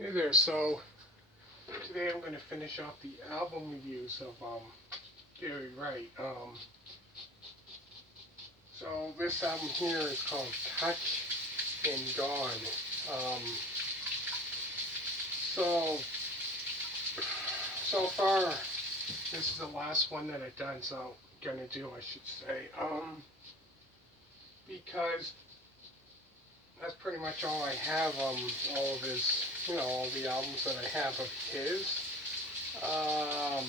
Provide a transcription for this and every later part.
Hey there, so today I'm going to finish off the album reviews of Gary Wright. So this album here is called Touch and Gone. Um, so, so far, this is the last one that I've done, so gonna do, I should say. Because that's pretty much all I have, all of his, all the albums that I have of his. Um,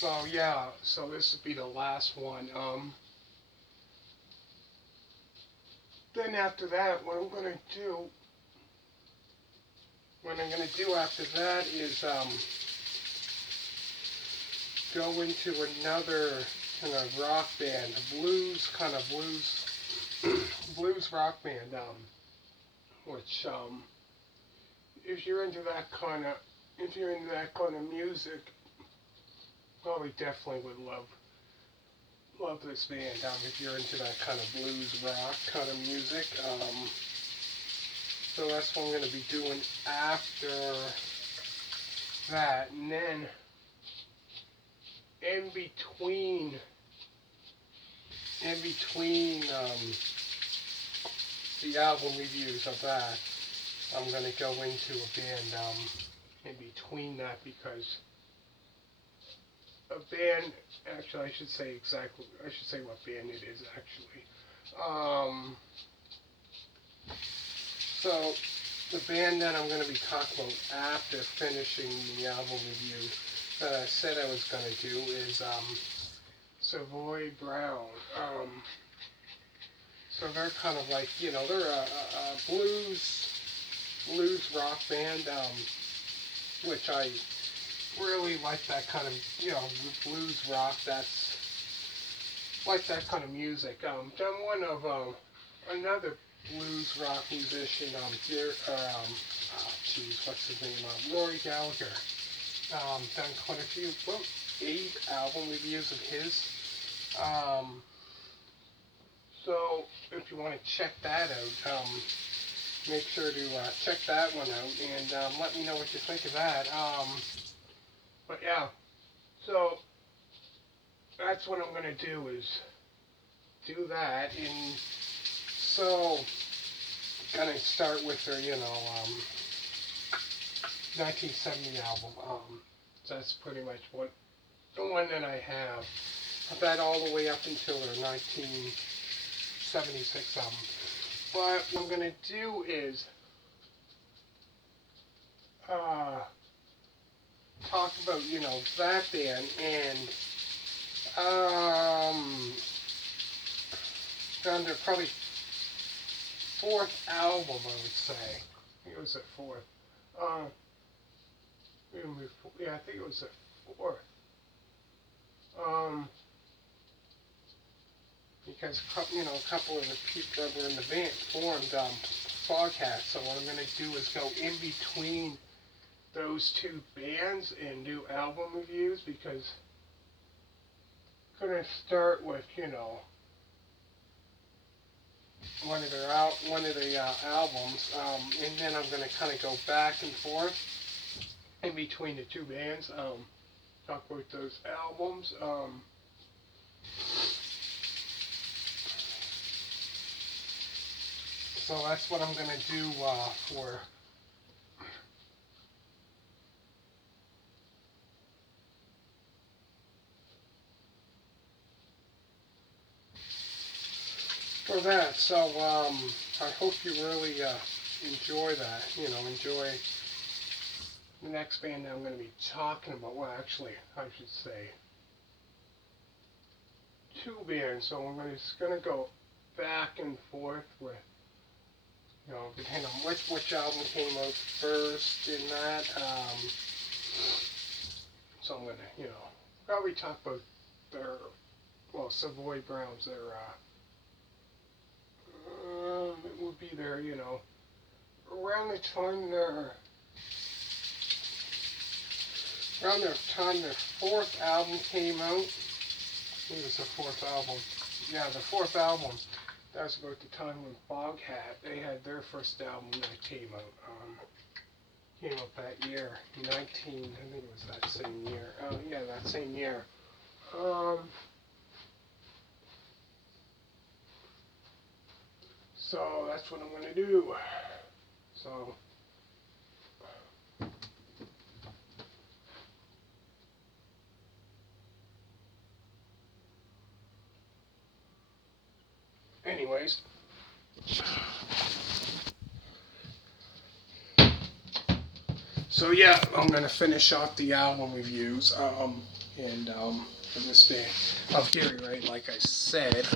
So yeah, so this would be the last one. Then after that, what I'm gonna do after that is go into another kind of rock band, blues rock band. Which if you're into that kind of, music, probably definitely would love this band. If you're into that kind of blues rock kind of music. So that's what I'm going to be doing after that. And then in between the album reviews of that, I'm going to go into a band in between that, because a band, actually I should say what band it is actually. So the band that I'm going to be talking about after finishing the album review that I said I was going to do is Savoy Brown. So they're kind of like, they're a blues rock band, which I really like that kind of, blues rock. That's like that kind of music. Then one of another blues rock musician, what's his name? Rory Gallagher. Done quite a few, 8 album reviews of his. So if you want to check that out, make sure to check that one out, and let me know what you think of that. But yeah, so that's what I'm gonna do, is do that. And so gonna start with their 1970 album. So that's pretty much the one that I have. I've had all the way up until their 1976 album. But what I'm gonna do is talk about that band, and on their probably 4th album, I would say. I think it was their 4th. Yeah, I think it was their 4th. Because a couple of the people that were in the band formed Foghat. So what I'm going to do is go in between those two bands and do album reviews, because I'm going to start with one of the albums, and then I'm going to kind of go back and forth in between the two bands. Talk about those albums. So that's what I'm going to do for that. So I hope you really enjoy that. Enjoy the next band that I'm going to be talking about. Well, actually, I should say 2 bands. So I'm just going to go back and forth with, depending on which album came out first in that. So I'm going to, probably talk about their, Savoy Brown's, it would be their, around the time their 4th album came out. I think it was the 4th album. Yeah, the 4th album. That was about the time when Boghat, they had their first album that came out. Came out that year, 19, I think it was that same year. Oh, yeah, that same year. Um, so that's what I'm going to do. So, anyways. So yeah, I'm gonna finish off the album reviews, of this band of Gary Wright, like I said,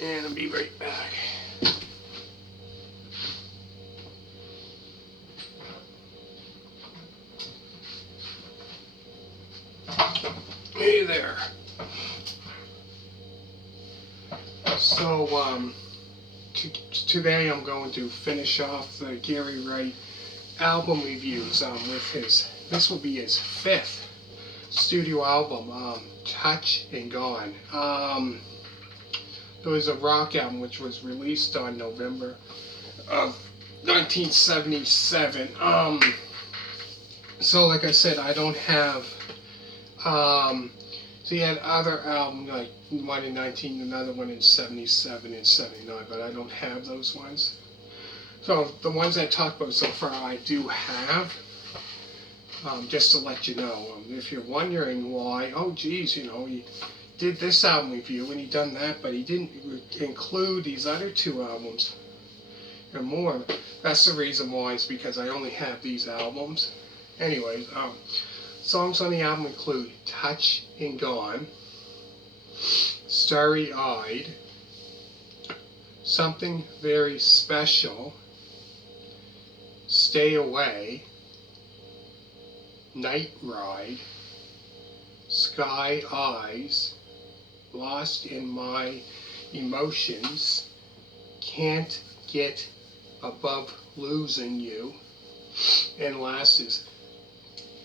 and I'll be right back. Hey there. So today I'm going to finish off the Gary Wright album reviews with his. This will be his fifth studio album, Touch and Gone. It was a rock album which was released on November of 1977. So like I said, I don't have. So he had other albums, like one in 19, another one in 77 and 79, but I don't have those ones. So the ones I talked about so far, I do have. Just to let you know, if you're wondering why, oh geez, he did this album review and he done that, but he didn't include these other two albums and more. That's the reason why. It's because I only have these albums. Anyways, songs on the album include Touch and Gone, Starry Eyed, Something Very Special, Stay Away, Night Ride, Sky Eyes, Lost in My Emotions, Can't Get Above Losing You, and last is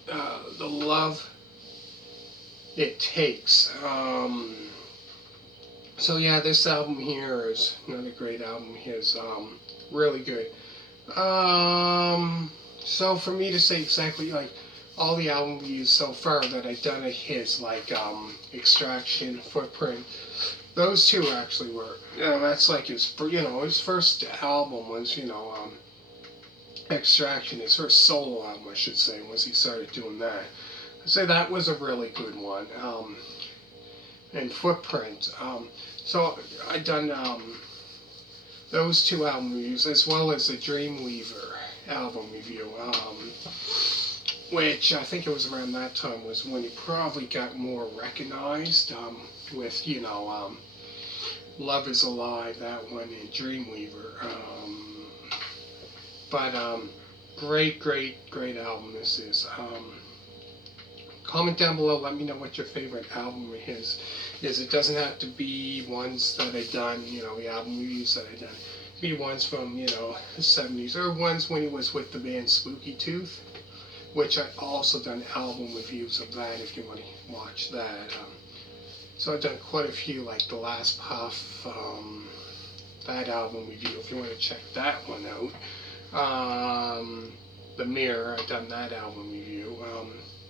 The Love It Takes. So yeah, this album here is another great album. His really good. So for me to say exactly like all the album reviews so far that I've done of his, like Extraction, Footprint, those two actually were. That's like his first album was Extraction, his first solo album I should say, was he started doing that. I'd say that was a really good one. And Footprint. So I done those two album reviews as well as the Dreamweaver album review, which I think it was around that time was when he probably got more recognized with Love Is Alive, that one, and Dreamweaver. But great album this is. Comment down below, let me know what your favorite album of his is. It doesn't have to be ones that I've done, the album reviews that I've done. It could be ones from, the 70s, or ones when he was with the band Spooky Tooth, which I also done album reviews of that if you want to watch that. So I've done quite a few, like The Last Puff, that album review, if you want to check that one out. The Mirror, I've done that album review.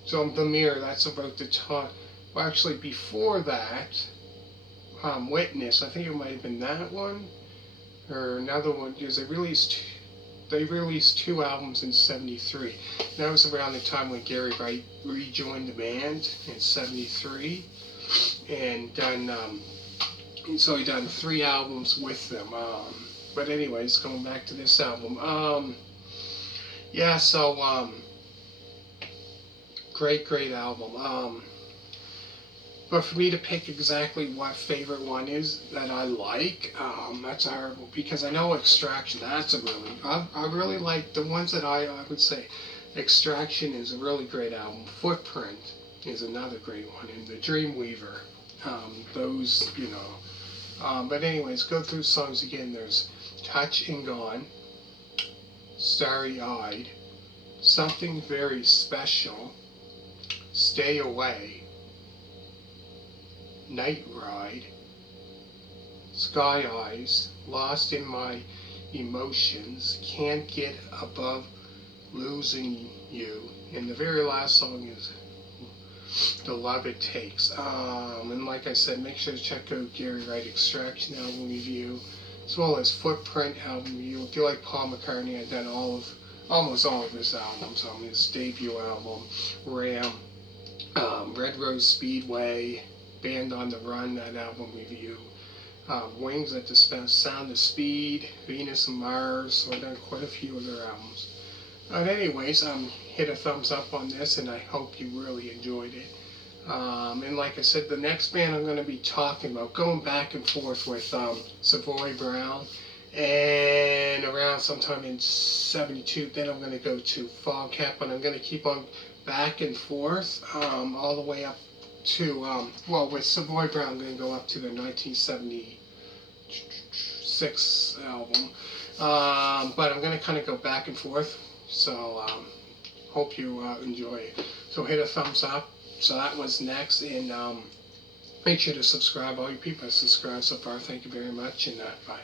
So The Mirror, that's about the time, well actually before that, Witness, I think it might have been that one, or another one, because they released two albums in 73. And that was around the time when Gary Wright rejoined the band in 73, and done, so he done 3 albums with them. But anyways, going back to this album, yeah, so, great album. But for me to pick exactly what favorite one is that I like, that's horrible, because I know Extraction, that's a really, I really like the ones that I would say. Extraction is a really great album. Footprint is another great one, and the Dreamweaver, those, but anyways, go through songs again. There's Touch and Gone, Starry Eyed, Something Very Special, Stay Away, Night Ride, Sky Eyes, Lost in My Emotions, Can't Get Above Losing You, and the very last song is The Love It Takes. And like I said, make sure to check out Gary Wright Extraction album review, as well as Footprint album review. If you like Paul McCartney, I've done almost all of his albums. His debut album, Ram, Red Rose Speedway, Band on the Run, that album review. Wings at the Sound of Speed, Venus and Mars. So I've done quite a few of their albums. But anyways, hit a thumbs up on this, and I hope you really enjoyed it. And like I said, the next band I'm going to be talking about, going back and forth with Savoy Brown, and around sometime in '72, then I'm going to go to Foghat, but I'm going to keep on back and forth all the way up to, with Savoy Brown, I'm going to go up to the 1976 album. But I'm going to kind of go back and forth, so hope you enjoy it. So hit a thumbs up. So that was next, and make sure to subscribe. All you people that subscribed so far, thank you very much, and bye.